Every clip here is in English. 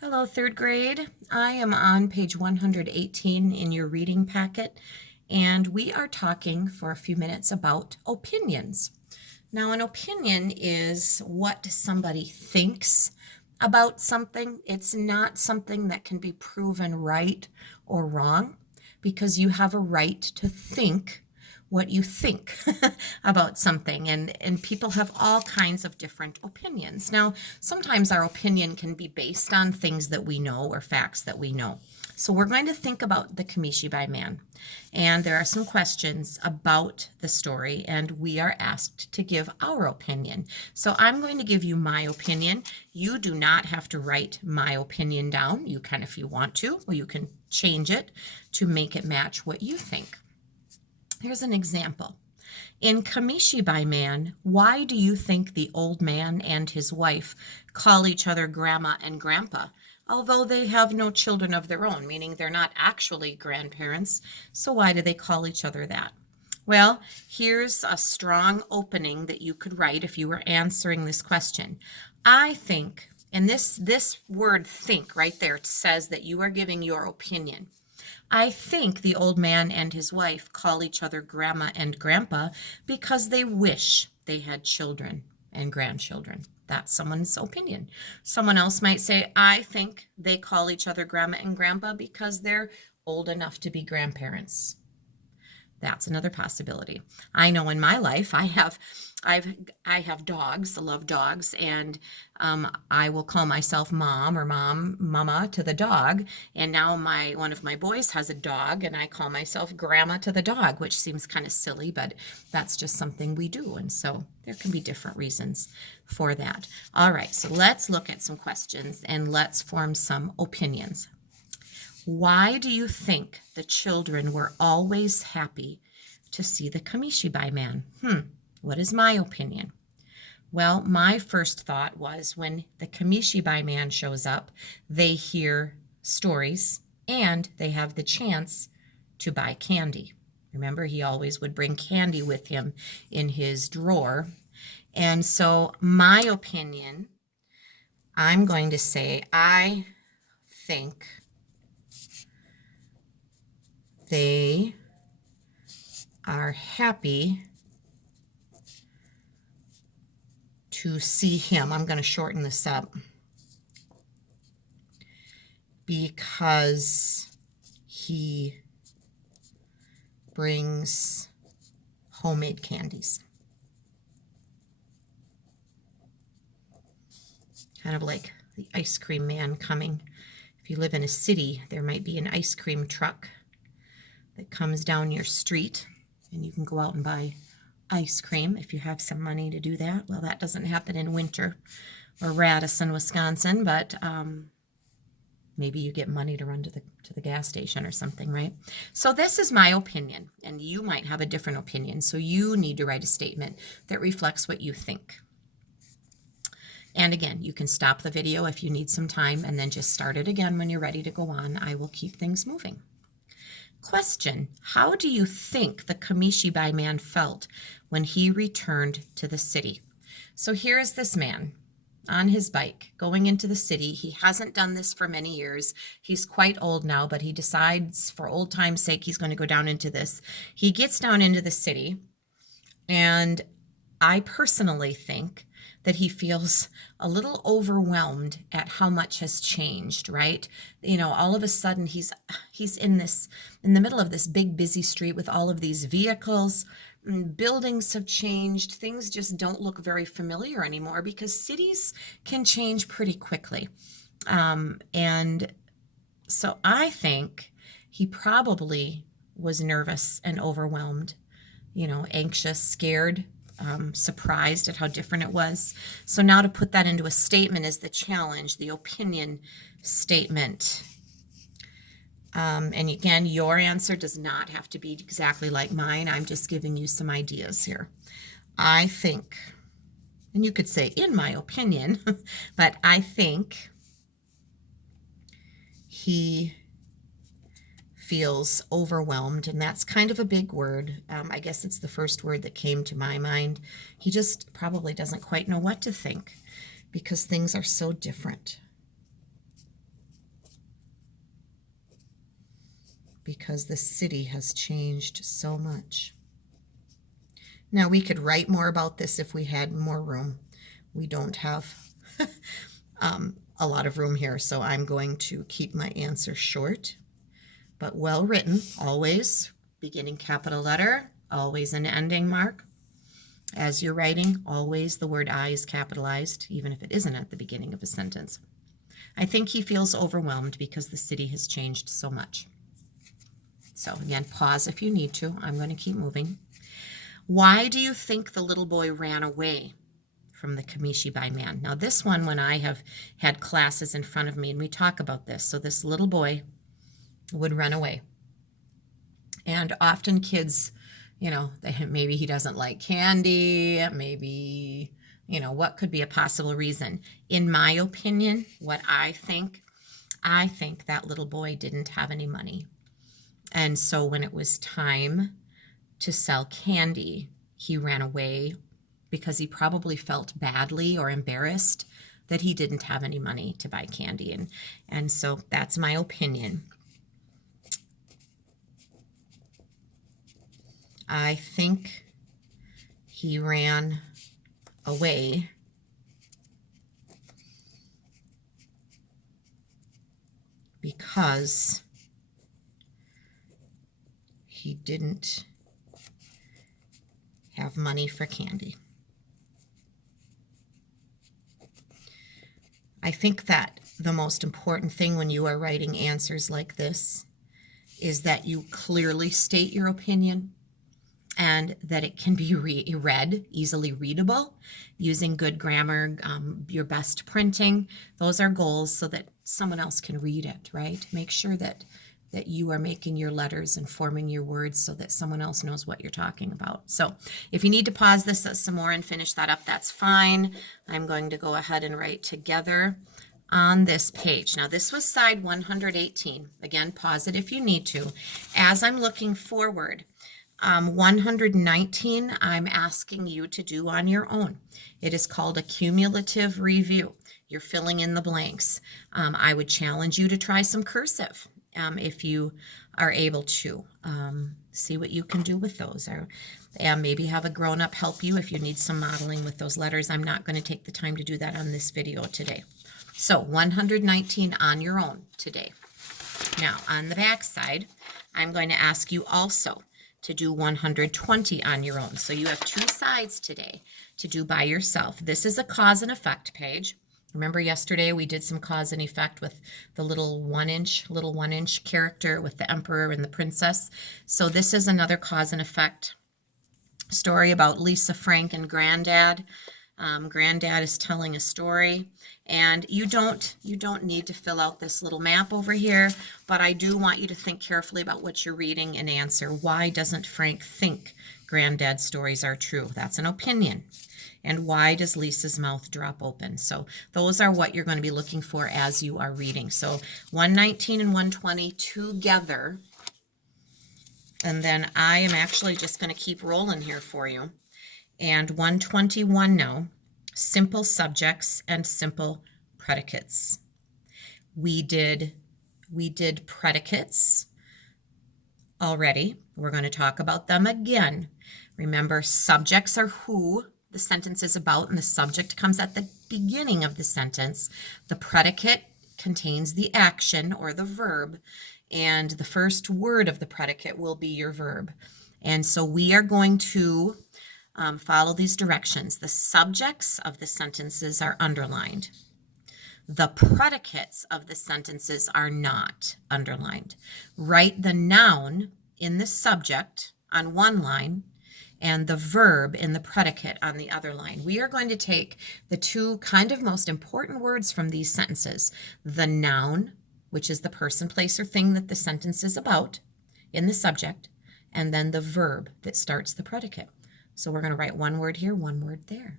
Hello, third grade. I am on page 118 in your reading packet, and we are talking for a few minutes about opinions. Now, an opinion is what somebody thinks about something. It's not something that can be proven right or wrong because you have a right to think what you think about something, and people have all kinds of different opinions. Now, sometimes our opinion can be based on things that we know or facts that we know. So we're going to think about the Kamishibai man, and there are some questions about the story, and we are asked to give our opinion. So I'm going to give you my opinion. You do not have to write my opinion down. You can if you want to, or you can change it to make it match what you think. Here's an example. In Kamishibai Man, why do you think the old man and his wife call each other grandma and grandpa, although they have no children of their own, meaning they're not actually grandparents? So why do they call each other that? Well, here's a strong opening that you could write if you were answering this question. I think, and this word think right there says that you are giving your opinion. I think the old man and his wife call each other grandma and grandpa because they wish they had children and grandchildren. That's someone's opinion. Someone else might say, I think they call each other grandma and grandpa because they're old enough to be grandparents. That's another possibility. I know in my life I have dogs. I love dogs, and I will call myself mom or mama to the dog. And now one of my boys has a dog, and I call myself grandma to the dog, which seems kind of silly, but that's just something we do. And so there can be different reasons for that. All right, so let's look at some questions and let's form some opinions. Why do you think the children were always happy to see the Kamishibai man? What is my opinion? Well, my first thought was when the Kamishibai man shows up, they hear stories and they have the chance to buy candy. Remember, he always would bring candy with him in his drawer. And so my opinion, I'm going to say, I think they are happy to see him. I'm going to shorten this up because he brings homemade candies. Kind of like the ice cream man coming. If you live in a city, there might be an ice cream truck that comes down your street, and you can go out and buy ice cream if you have some money to do that. Well, that doesn't happen in winter or Radisson, Wisconsin, but maybe you get money to run to the gas station or something, right? So this is my opinion, and you might have a different opinion, so you need to write a statement that reflects what you think. And again, you can stop the video if you need some time and then just start it again when you're ready to go on. I will keep things moving. Question: how do you think the Kamishibai man felt when he returned to the city? So here is this man on his bike going into the city. He hasn't done this for many years. He's quite old now, but he decides for old time's sake he's going to go down into this. He gets down into the city, and I personally think that he feels a little overwhelmed at how much has changed, right? You know, all of a sudden he's in the middle of this big busy street with all of these vehicles. Buildings have changed. Things just don't look very familiar anymore because cities can change pretty quickly. And so I think he probably was nervous and overwhelmed, anxious, scared, surprised at how different it was. So now to put that into a statement is the challenge, the opinion statement. And again, your answer does not have to be exactly like mine. I'm just giving you some ideas here. I think, and you could say in my opinion, but I think he feels overwhelmed, and that's kind of a big word. I guess it's the first word that came to my mind. He just probably doesn't quite know what to think because things are so different. because the city has changed so much. Now, we could write more about this if we had more room. We don't have a lot of room here, so I'm going to keep my answer short, but well written, always beginning capital letter, always an ending mark. As you're writing, always the word I is capitalized, even if it isn't at the beginning of a sentence. I think he feels overwhelmed because the city has changed so much. So again, pause if you need to. I'm going to keep moving. Why do you think the little boy ran away? From the Kamishibai Man. Now this one, when I have had classes in front of me and we talk about this, so this little boy would run away. And often kids, you know, maybe he doesn't like candy, maybe, you know, what could be a possible reason? In my opinion, what I think that little boy didn't have any money. And so when it was time to sell candy, he ran away because he probably felt badly or embarrassed that he didn't have any money to buy candy. And so that's my opinion. I think he ran away because he didn't have money for candy. I think that the most important thing when you are writing answers like this is that you clearly state your opinion and that it can be read, easily readable, using good grammar, your best printing. Those are goals so that someone else can read it, right? Make sure that you are making your letters and forming your words so that someone else knows what you're talking about. So if you need to pause this some more and finish that up, that's fine. I'm going to go ahead and write together on this page. Now this was side 118. Again, pause it if you need to. As I'm looking forward, 119, I'm asking you to do on your own. It is called a cumulative review. You're filling in the blanks. I would challenge you to try some cursive. If you are able to. See what you can do with those. And maybe have a grown-up help you if you need some modeling with those letters. I'm not going to take the time to do that on this video today. So 119 on your own today. Now on the back side, I'm going to ask you also to do 120 on your own. So you have 2 sides today to do by yourself. This is a cause and effect page. Remember yesterday we did some cause and effect with the little one inch character with the emperor and the princess. So this is another cause and effect story about Lisa Frank and Granddad. Granddad is telling a story, and you don't need to fill out this little map over here, but I do want you to think carefully about what you're reading and answer. Why doesn't Frank think Granddad's stories are true? That's an opinion. And why does Lisa's mouth drop open? So those are what you're going to be looking for as you are reading. So 119 and 120 together. And then I am actually just going to keep rolling here for you. And 121 now, simple subjects and simple predicates. We did predicates already. We're going to talk about them again. Remember, subjects are who the sentence is about, and the subject comes at the beginning of the sentence. The predicate contains the action or the verb, and the first word of the predicate will be your verb. And so we are going to follow these directions. The subjects of the sentences are underlined. The predicates of the sentences are not underlined. Write the noun in the subject on one line and the verb in the predicate on the other line. We are going to take the 2 kind of most important words from these sentences. The noun, which is the person, place, or thing that the sentence is about in the subject, and then the verb that starts the predicate. So we're going to write one word here, one word there.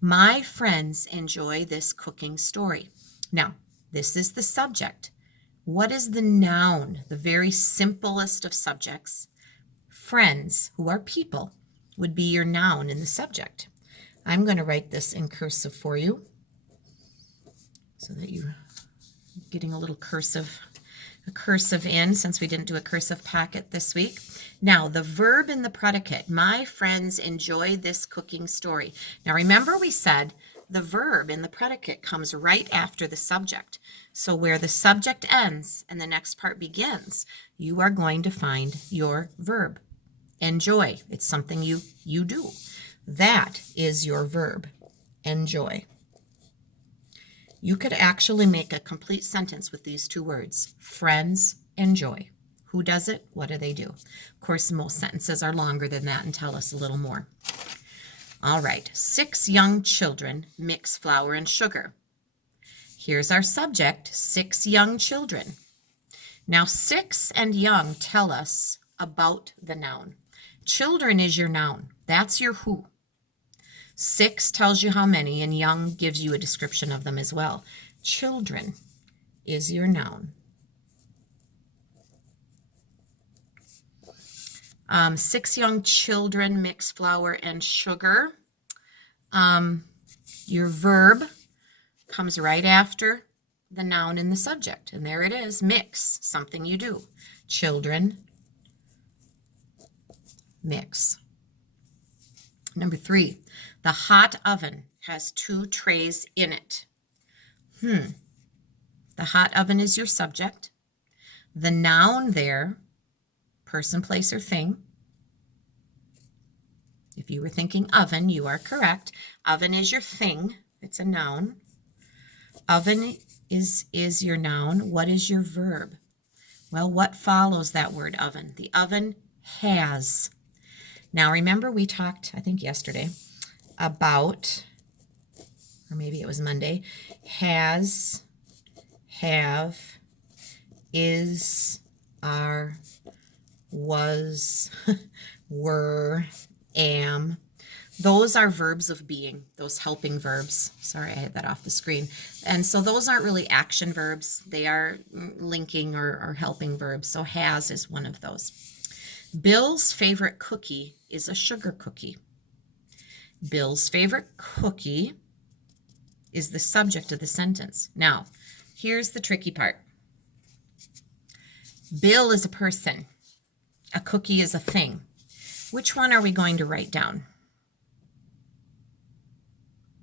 My friends enjoy this cooking story. Now, this is the subject. What is the noun? The very simplest of subjects. Friends, who are people, would be your noun in the subject. I'm going to write this in cursive for you so that you're getting a little cursive a cursive in since we didn't do a cursive packet this week. Now, the verb in the predicate, my friends enjoy this cooking story. Now, remember we said the verb in the predicate comes right after the subject. So where the subject ends and the next part begins, you are going to find your verb. Enjoy. It's something you do. That is your verb. Enjoy. You could actually make a complete sentence with these two words. Friends enjoy. Who does it? What do they do? Of course, most sentences are longer than that and tell us a little more. All right. 6 young children mix flour and sugar. Here's our subject, 6 young children. Now, 6 and young tell us about the noun. Children is your noun. That's your who. 6 tells you how many, and young gives you a description of them as well. Children is your noun. 6 young children mix flour and sugar. Your verb comes right after the noun in the subject, and there it is, mix, something you do. Children mix. Number 3, the hot oven has 2 trays in it. The hot oven is your subject. The noun there, person, place, or thing. If you were thinking oven, you are correct. Oven is your thing. It's a noun. Oven is your noun. What is your verb? Well, what follows that word oven? The oven has. Now, remember we talked, I think yesterday, about, or maybe it was Monday, has, have, is, are, was, were, am. Those are verbs of being, those helping verbs. Sorry, I had that off the screen. And so those aren't really action verbs. They are linking or helping verbs. So has is one of those. Bill's favorite cookie is a sugar cookie. Bill's favorite cookie is the subject of the sentence. Now, here's the tricky part. Bill is a person. A cookie is a thing. Which one are we going to write down?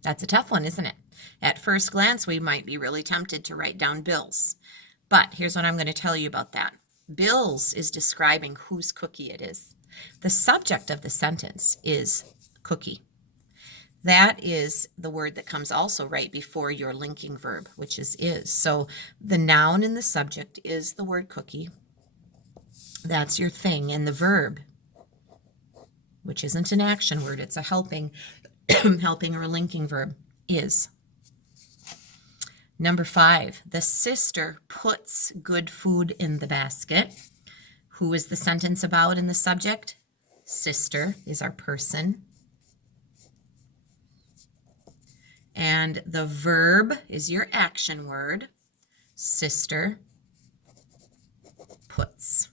That's a tough one, isn't it? At first glance, we might be really tempted to write down Bill's. But here's what I'm going to tell you about that. Bill's is describing whose cookie it is. The subject of the sentence is cookie. That is the word that comes also right before your linking verb, which is. So the noun in the subject is the word cookie. That's your thing. And the verb, which isn't an action word, it's a helping or linking verb, is. Number 5, the sister puts good food in the basket. Who is the sentence about in the subject? Sister is our person. And the verb is your action word. Sister puts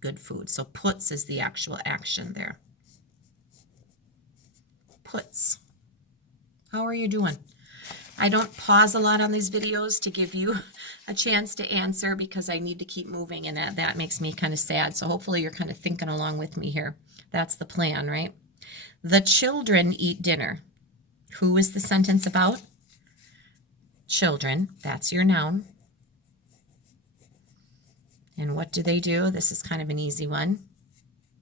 good food. So puts is the actual action there. Puts. How are you doing? I don't pause a lot on these videos to give you a chance to answer because I need to keep moving, and that makes me kind of sad. So hopefully you're kind of thinking along with me here. That's the plan, right? The children eat dinner. Who is the sentence about? Children. That's your noun. And what do they do? This is kind of an easy one.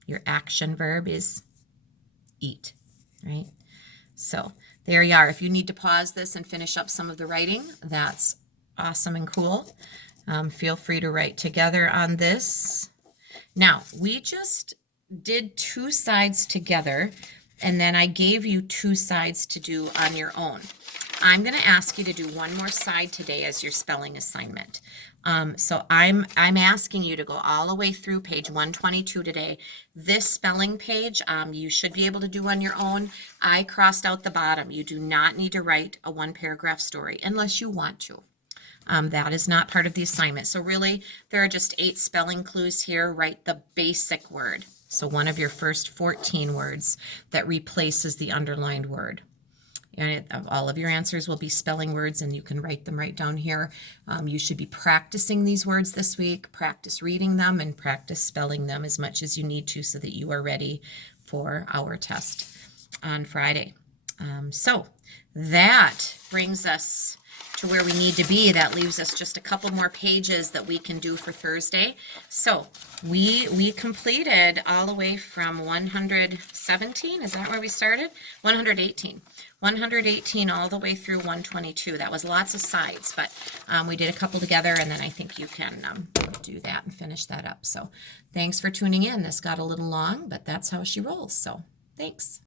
Your action verb is eat, right? So there you are. If you need to pause this and finish up some of the writing, that's awesome and cool. Feel free to write together on this. Now, we just did 2 sides together, and then I gave you 2 sides to do on your own. I'm going to ask you to do one more side today as your spelling assignment. So I'm asking you to go all the way through page 122 today. This spelling page, you should be able to do on your own. I crossed out the bottom. You do not need to write a 1-paragraph story unless you want to. That is not part of the assignment. So really, there are just 8 spelling clues here. Write the basic word. So one of your first 14 words that replaces the underlined word. And all of your answers will be spelling words, and you can write them right down here. You should be practicing these words this week. Practice reading them and practice spelling them as much as you need to so that you are ready for our test on Friday. So that brings us to where we need to be. That leaves us just a couple more pages that we can do for Thursday. So we completed all the way from 117. Is that where we started? 118. 118 all the way through 122. That was lots of sides, but we did a couple together, and then I think you can do that and finish that up. So thanks for tuning in. This got a little long, but that's how she rolls. So thanks.